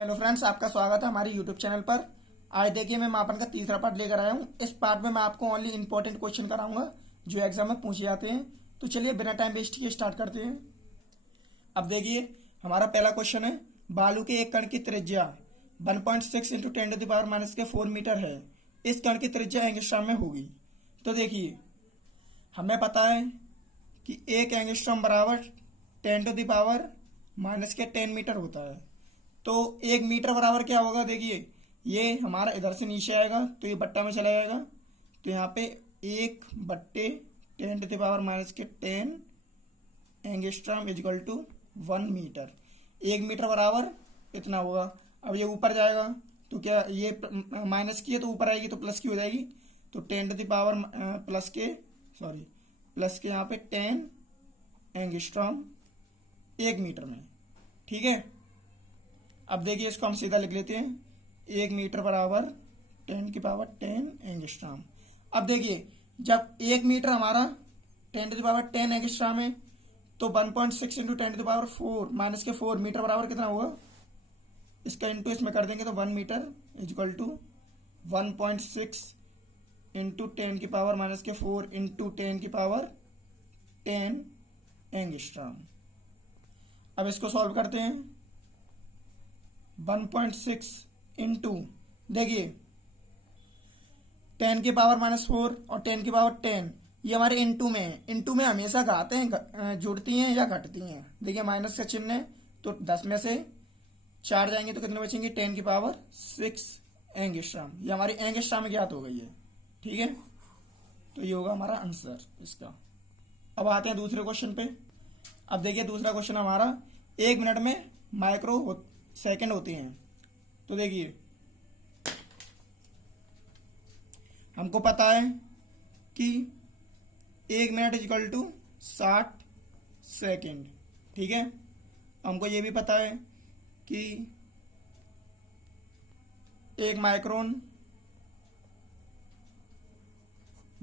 Hello friends, आपका स्वागत है हमारे यूट्यूब चैनल पर। आज देखिए मैं मापन का तीसरा पार्ट लेकर आया हूँ। इस पार्ट में मैं आपको ओनली इंपॉर्टेंट क्वेश्चन कराऊंगा जो एग्जाम में पूछे जाते हैं। तो चलिए बिना टाइम वेस्ट किए स्टार्ट करते हैं। अब देखिए हमारा पहला क्वेश्चन है, बालू के एक कण की त्रिज्या 1.6 इंटू 10⁻⁻⁴ मीटर है। इस कण की त्रिज्या एंगस्ट्रॉम में होगी। तो देखिए हमें पता है कि एक एंगस्ट्रॉम बराबर 10⁻⁻10 मीटर होता है। तो एक मीटर बराबर क्या होगा, देखिए ये हमारा इधर से नीचे आएगा तो ये बट्टा में चला जाएगा। तो यहाँ पे 1/10⁻⁻10 angstrom is equal to 1 metre. 1 metre बराबर इतना होगा। अब ये ऊपर जाएगा तो क्या ये माइनस की है तो ऊपर आएगी तो प्लस की हो जाएगी। तो 10 प्लस के यहाँ पे 10 एंगस्ट्रॉम 1 मीटर में। ठीक है, अब देखिए इसको हम सीधा लिख लेते हैं। 1 मीटर बराबर 10⁻10 एंगस्ट्रॉम। अब देखिए जब 1 मीटर हमारा 10⁻10 एंगस्ट्रॉम है तो 1.6 इंटू 10⁻⁴ मीटर बराबर कितना होगा, इसका इंटू इसमें कर देंगे तो 1 metre is equal to 1.6 into 10⁻⁴ into 10⁻10 angstrom. अब इसको सॉल्व करते हैं। 1.6 इंटू देखिए 10⁻⁴ और 10⁻10 ये हमारे इंटू में है। इंटू में हमेशा घाते हैं जुड़ती हैं या घटती हैं। देखिए माइनस का चिन्ह है तो 10 में से 4 जाएंगे तो कितने बचेंगे, 10⁻6 एंगस्ट्रॉम। ये हमारी एंगस्ट्रॉम में ज्ञात हो गई है। ठीक है, तो ये होगा हमारा आंसर इसका। अब आते हैं दूसरे क्वेश्चन पे। अब देखिए दूसरा क्वेश्चन हमारा 1 मिनट में माइक्रो सेकंड होते हैं। तो देखिए हमको पता है कि 1 मिनट इजकल टू 60 सेकेंड। ठीक है, हमको ये भी पता है कि 1 माइक्रोन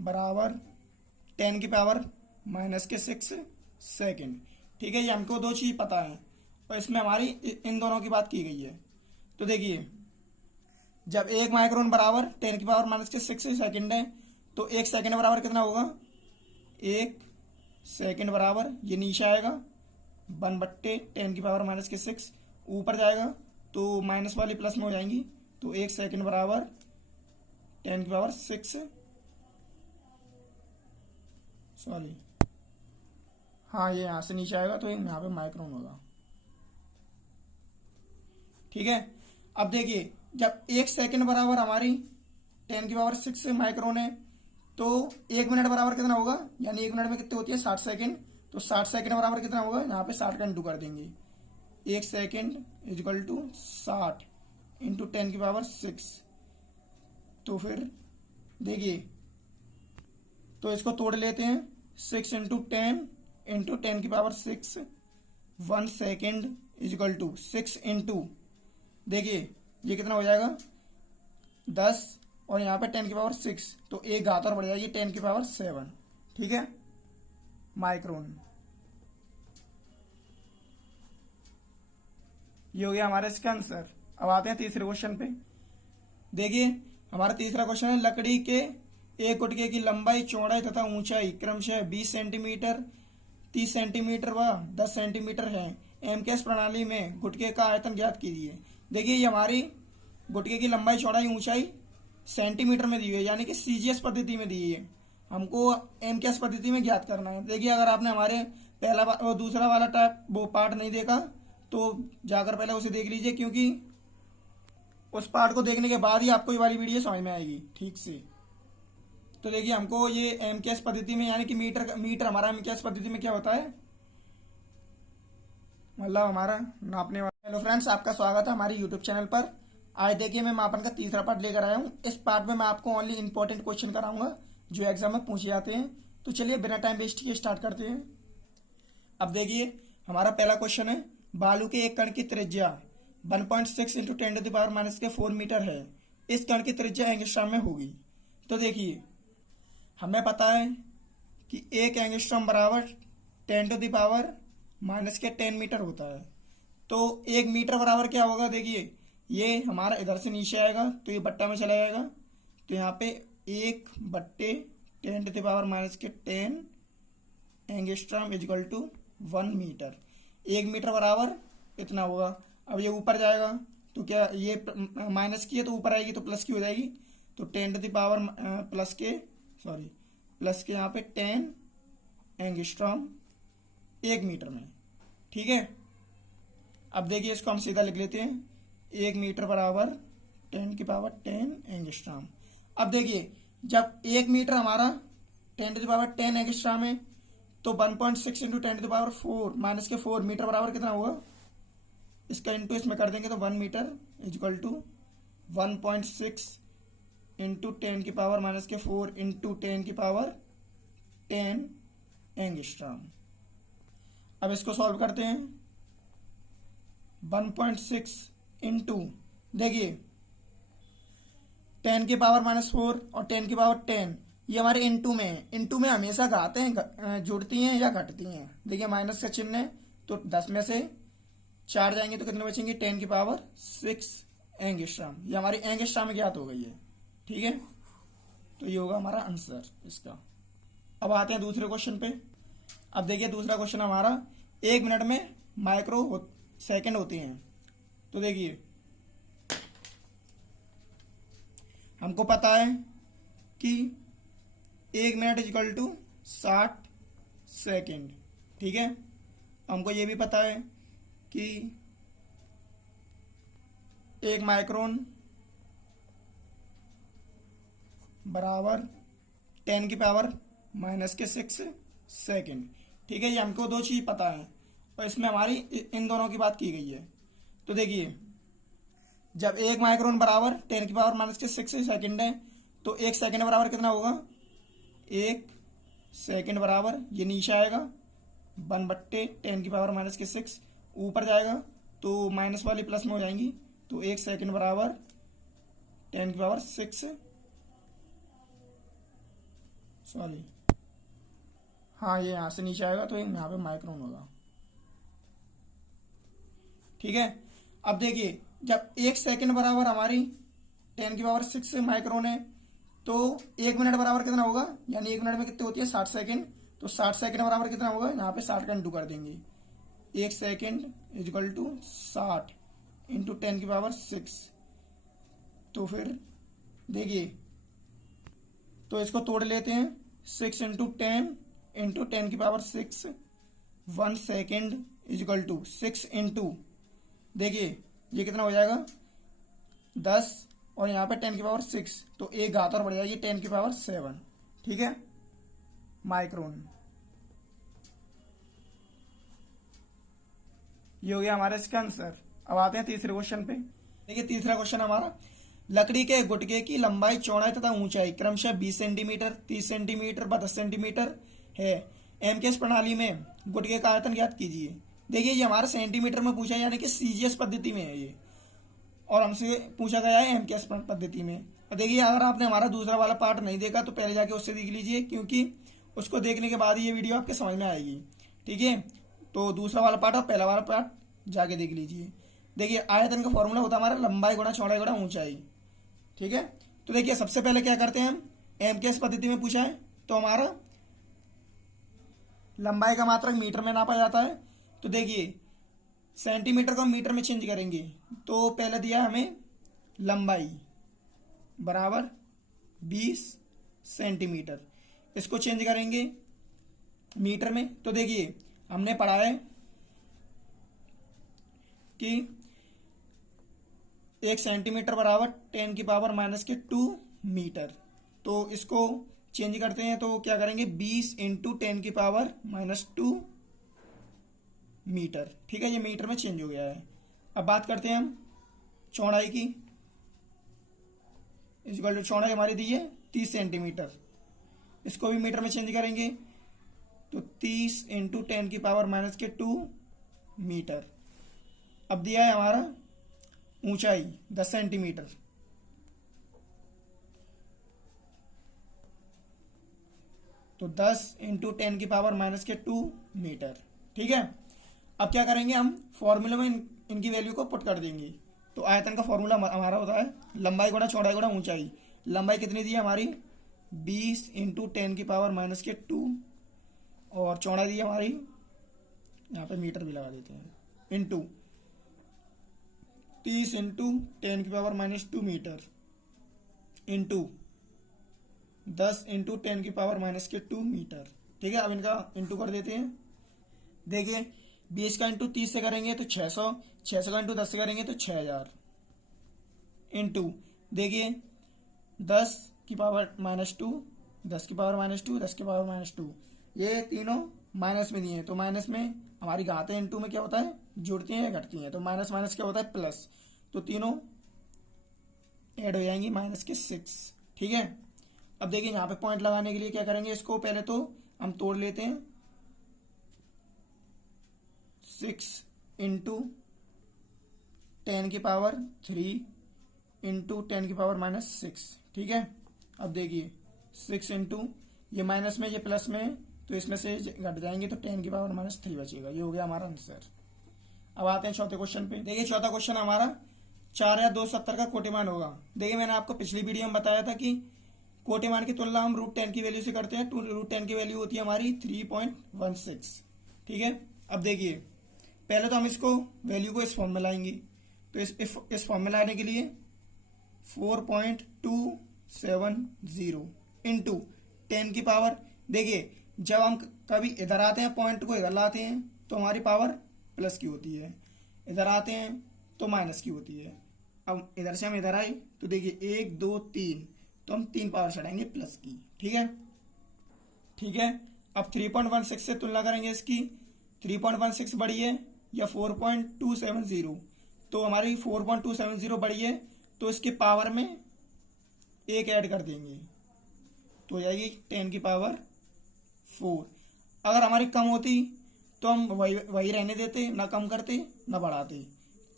बराबर 10⁻⁻⁶ सेकेंड। ठीक है, ये हमको दो चीज पता है और इसमें हमारी इन दोनों की बात की गई है। तो देखिए जब 1 माइक्रोन बराबर 10⁻⁻6 सेकेंड है तो 1 सेकेंड बराबर कितना होगा, 1 सेकेंड बराबर ये नीचे आएगा 1/10⁻⁻6 ऊपर जाएगा तो माइनस वाली प्लस में हो जाएंगी। तो 1 सेकेंड बराबर 10⁻6 हाँ ये यहाँ से नीचे आएगा तो यहाँ पे माइक्रोन होगा। ठीक है, अब देखिए जब 1 सेकेंड बराबर हमारी 10⁻6 माइक्रोन है तो 1 मिनट बराबर कितना होगा, यानी 1 मिनट में कितनी होती है 60 सेकेंड। तो 60 सेकेंड बराबर कितना होगा, यहाँ पे 60 का इंटू कर देंगे। 1 सेकेंड इजकल टू 60 इंटू 10⁻6। तो फिर देखिए तो इसको तोड़ लेते हैं। 6 into 10 into 10⁻6 1 second is equal to 6 into देखिए ये कितना हो जाएगा 10 और यहाँ पे 10⁻6 तो एक घात और बढ़ जाएगी 10⁻7। ठीक है, माइक्रोन। ये हो गया हमारा इसका आंसर। अब आते हैं तीसरे क्वेश्चन पे। देखिए हमारा तीसरा क्वेश्चन है, लकड़ी के एक गुटके की लंबाई, चौड़ाई तथा ऊंचाई क्रमशः 20 सेंटीमीटर, 30 सेंटीमीटर व 10 सेंटीमीटर है। एमकेएस प्रणाली में गुटके का आयतन ज्ञात कीजिए। देखिए ये हमारी गुटके की लंबाई, चौड़ाई, ऊंचाई सेंटीमीटर में दी हुई है, यानी कि सीजीएस पद्धति में दी है। हमको एमकेएस पद्धति में ज्ञात करना है। देखिए अगर आपने हमारे पहला और दूसरा वाला टाइप वो पार्ट नहीं देखा तो जाकर पहले उसे देख लीजिए, क्योंकि उस पार्ट को देखने के बाद ही आपको ये वाली वीडियो समझ में आएगी ठीक से। तो देखिए हमको ये एमकेएस पद्धति में, यानी कि मीटर हमारा एमकेएस पद्धति में क्या होता है, मतलब हमारा नापने वाला। हेलो फ्रेंड्स, आपका स्वागत है हमारे यूट्यूब चैनल पर। आज देखिए मैं मापन का तीसरा पार्ट लेकर आया हूँ। इस पार्ट में मैं आपको ओनली इंपॉर्टेंट क्वेश्चन कराऊंगा जो एग्जाम में पूछे जाते हैं। तो चलिए बिना टाइम वेस्ट किए स्टार्ट करते हैं। अब देखिए हमारा पहला क्वेश्चन है, बालू के एक कण की त्रिज्या 1.6 इंटू 10⁻⁴ मीटर है। इस कण की त्रिज्या एंगस्ट्रॉम में होगी। तो देखिए हमें पता है कि एक एंगस्ट्रॉम बराबर 10⁻⁻10 मीटर होता है। तो 1 मीटर बराबर क्या होगा, देखिए ये हमारा इधर से नीचे आएगा तो ये बट्टा में चला जाएगा, तो यहाँ पे 1/10⁻⁻10 angstrom is equal to 1 metre. 1 metre बराबर इतना होगा। अब ये ऊपर जाएगा तो क्या ये माइनस की है तो ऊपर आएगी तो प्लस की हो जाएगी, तो 10⁻, प्लस के यहाँ पे 10 एंगस्ट्रॉम 1 मीटर में। ठीक है, अब देखिए इसको हम सीधा लिख लेते हैं, 1 मीटर बराबर 10⁻10 एंगस्ट्रॉम। अब देखिए जब 1 मीटर हमारा 10⁻10 एंगस्ट्रॉम है तो 1.6 इंटू 10⁻4 माइनस के 4 मीटर बराबर कितना होगा, इसका इंटू इसमें कर देंगे तो 1 metre is equal to 1.6 into 10⁻⁻4 into 10⁻10 angstrom. अब इसको सॉल्व करते हैं। 1.6 इंटू, देखिए 10⁻⁻4 और 10⁻10 ये हमारे इंटू में है। इंटू में हमेशा घाते हैं जुड़ती हैं या घटती हैं। देखिए माइनस का चिन्ह है तो 10 में से 4 जाएंगे तो कितने बचेंगे, 10⁻6 एंगस्ट्रॉम। ये हमारी एंगस्ट्रॉम में ज्ञात हो गई है। ठीक है, तो ये होगा हमारा आंसर इसका। अब आते हैं दूसरे क्वेश्चन पे। अब देखिए दूसरा क्वेश्चन हमारा 1 मिनट में माइक्रो सेकंड होते हैं। तो देखिए हमको पता है कि 1 मिनट इजकल टू 60 सेकेंड। ठीक है, हमको ये भी पता है कि 1 माइक्रोन बराबर 10⁻⁻6 सेकेंड। ठीक है, ये हमको दो चीज पता है और इसमें हमारी इन दोनों की बात की गई है। तो देखिए जब 1 माइक्रोन बराबर 10⁻⁻6 सेकेंड है तो 1 सेकेंड बराबर कितना होगा, 1 सेकेंड बराबर ये नीचे आएगा 1/10⁻⁻6, ऊपर जाएगा तो माइनस वाली प्लस में हो जाएंगी, तो 1 सेकेंड बराबर 10⁻6 हाँ ये यहाँ से नीचे आएगा तो यहाँ पे माइक्रोन होगा। ठीक है, अब देखिए जब 1 सेकेंड बराबर हमारी 10⁻6 माइक्रोन है तो 1 मिनट बराबर कितना होगा, यानी 1 मिनट में कितनी होती है 60 सेकेंड, तो 60 सेकेंड बराबर कितना होगा, यहाँ पे 60 का इंटू कर देंगे। 1 सेकेंड इजकल टू 60 इंटू 10⁻6। तो फिर देखिए तो इसको तोड़ लेते हैं, 6 into 10 into 10⁻6 1 second is equal to 6 into, देखिए ये कितना हो जाएगा 10 और यहाँ पे 10⁻6, तो एक घात और बढ़ जाएगी 10⁻7। ठीक है, माइक्रोन। ये हो गया हमारा इसका आंसर। अब आते हैं तीसरे क्वेश्चन पे। देखिए तीसरा क्वेश्चन हमारा, लकड़ी के गुटके की लंबाई, चौड़ाई तथा ऊंचाई क्रमशः 20 सेंटीमीटर, 30 सेंटीमीटर व 10 सेंटीमीटर है। एमकेएस प्रणाली में गुटके का आयतन ज्ञात कीजिए। देखिए ये हमारा सेंटीमीटर में पूछा है, यानी कि सीजीएस पद्धति में है ये, और हमसे पूछा गया है एमकेएस पद्धति में। और देखिए अगर आपने हमारा दूसरा वाला पार्ट नहीं देखा तो पहले जाके उससे देख लीजिए, क्योंकि उसको देखने के बाद ही ये वीडियो आपके समझ में आएगी। ठीक है, तो दूसरा वाला पार्ट और पहला वाला पार्ट जाके देख लीजिए। देखिए आयतन का फॉर्मूला होता है हमारा लंबाई गुणा चौड़ाई गुणा ऊंचाई। ठीक है, तो देखिए सबसे पहले क्या करते हैं हम, एमकेएस पद्धति में पूछा है तो हमारा लंबाई का मात्रक मीटर में नापा जाता है। तो देखिए सेंटीमीटर को मीटर में चेंज करेंगे, तो पहले दिया हमें लंबाई बराबर 20 सेंटीमीटर, इसको चेंज करेंगे मीटर में। तो देखिए हमने पढ़ा है कि 1 सेंटीमीटर बराबर 10⁻⁻2 मीटर। तो इसको चेंज करते हैं तो क्या करेंगे, 20 इंटू 10⁻⁻2 मीटर। ठीक है, ये मीटर में चेंज हो गया है। अब बात करते हैं हम चौड़ाई की। इक्वल टू चौड़ाई हमारी दी है 30 सेंटीमीटर, इसको भी मीटर में चेंज करेंगे तो 30 इंटू 10⁻⁻2 मीटर। अब दिया है हमारा ऊंचाई 10 सेंटीमीटर, तो 10 इंटू 10⁻⁻2 मीटर। ठीक है, अब क्या करेंगे हम फॉर्मूले में इनकी वैल्यू को पुट कर देंगे। तो आयतन का फॉर्मूला हमारा होता है लंबाई गुणा चौड़ाई गुणा ऊंचाई। लंबाई कितनी दी है हमारी 20 इंटू 10⁻⁻2 और चौड़ाई दी है हमारी, यहाँ पे मीटर भी लगा देते हैं, into 30 into 10⁻⁻2 metre into 10 into 10⁻⁻2 metre. ठीक है, अब इनका इंटू कर देते हैं। देखिए 20 का इंटू 30 से करेंगे तो 600, 600 का इंटू 10 से करेंगे तो 6000 इंटू देखिए 10⁻⁻2, 10⁻⁻2, 10⁻⁻2, ये तीनों माइनस में दिए हैं तो माइनस में हमारी घातें इंटू में क्या होता है जुड़ती हैं या घटती हैं, तो माइनस माइनस क्या होता है प्लस, तो तीनों ऐड हो जाएंगी -6। ठीक है, अब देखिए यहाँ पे पॉइंट लगाने के लिए क्या करेंगे, इसको पहले तो हम तोड़ लेते हैं। 6 इंटू 10⁻³ इंटू 10⁻⁻6। ठीक है, अब देखिए 6 इंटू ये माइनस में ये प्लस में, तो इसमें से घट जाएंगे तो 10⁻³ बचेगा। ये हो गया हमारा आंसर। अब आते हैं चौथे क्वेश्चन पे। देखिए चौथा क्वेश्चन हमारा 4 या 270 का कोटिमान होगा। देखिए मैंने आपको पिछली वीडियो में बताया था कि कोटिमान की तुलना हम √10 की वैल्यू से करते हैं। √10 की वैल्यू होती है हमारी 3.16। ठीक है, अब देखिए पहले तो हम इसको वैल्यू को इस फॉर्म में लाएंगे, तो इस फॉर्म में लाने के लिए 4.270 इंटू 10 की पावर, देखिए जब हम कभी इधर आते हैं पॉइंट को इधर लाते हैं तो हमारी पावर प्लस की होती है, इधर आते हैं तो माइनस की होती है। अब इधर से हम इधर आए तो देखिए 1 2 3, तो हम 3 पावर चढ़ाएंगे प्लस की। ठीक है, ठीक है, अब 3.16 से तुलना करेंगे इसकी, 3.16 बड़ी है या 4.270, तो हमारी 4.270 बड़ी है, तो इसके पावर में 1 ऐड कर देंगे तो हो जाएगी 10⁻⁴। अगर हमारी कम होती तो हम वही रहने देते, ना कम करते ना बढ़ाते।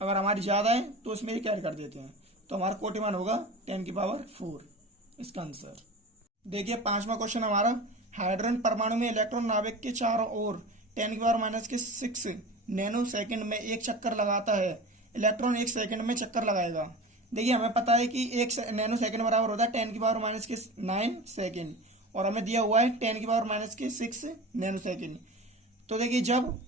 अगर हमारी ज़्यादा है तो उसमें 1 ऐड कर देते हैं, तो हमारा कोटिमान होगा 10⁻⁴, इसका आंसर। देखिए पांचवा क्वेश्चन हमारा, हाइड्रोजन परमाणु में इलेक्ट्रॉन नाभिक के चारों ओर 10⁻⁻6 नैनो सेकंड में एक चक्कर लगाता है। इलेक्ट्रॉन 1 सेकंड में चक्कर लगाएगा। देखिए हमें पता है कि 1 नैनो सेकंड बराबर होता है 10⁻⁻9 सेकंड, और हमें दिया हुआ है 10⁻⁻6 नैनो सेकंड। तो देखिए जब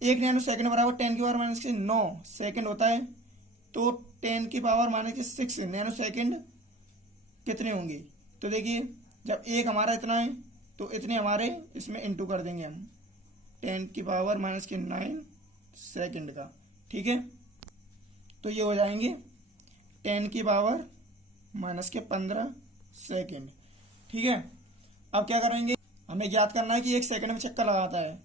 1 नैनो सेकंड बराबर 10⁻⁹ सेकंड होता है, तो 10⁻⁻6 नैनो सेकंड कितने होंगे, तो देखिए जब 1 हमारा इतना है तो इतने हमारे इसमें इंटू कर देंगे हम 10⁻⁹ सेकंड का। ठीक है, तो ये हो जाएंगे 10⁻⁻15 सेकंड। ठीक है, अब क्या करेंगे, हमें ज्ञात करना है कि 1 सेकंड में चक्कर लगाता है।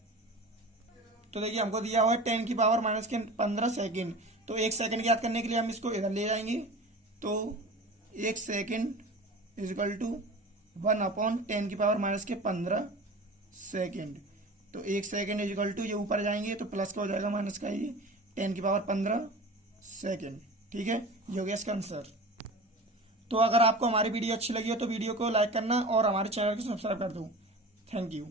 तो देखिए हमको दिया हुआ है 10⁻⁻15 सेकंड, तो 1 सेकंड ज्ञात करने के लिए हम इसको इधर ले जाएंगे, तो 1 सेकंड इजकल टू 1/10⁻⁻15 सेकंड। तो 1 सेकंड इजकल टू ये ऊपर जाएंगे तो प्लस का हो जाएगा माइनस का, ये 10⁻15 सेकंड। ठीक है, ये हो गया इसका आंसर। तो अगर आपको हमारी वीडियो अच्छी लगी हो तो वीडियो को लाइक करना और हमारे चैनल को सब्सक्राइब कर दो। Thank you.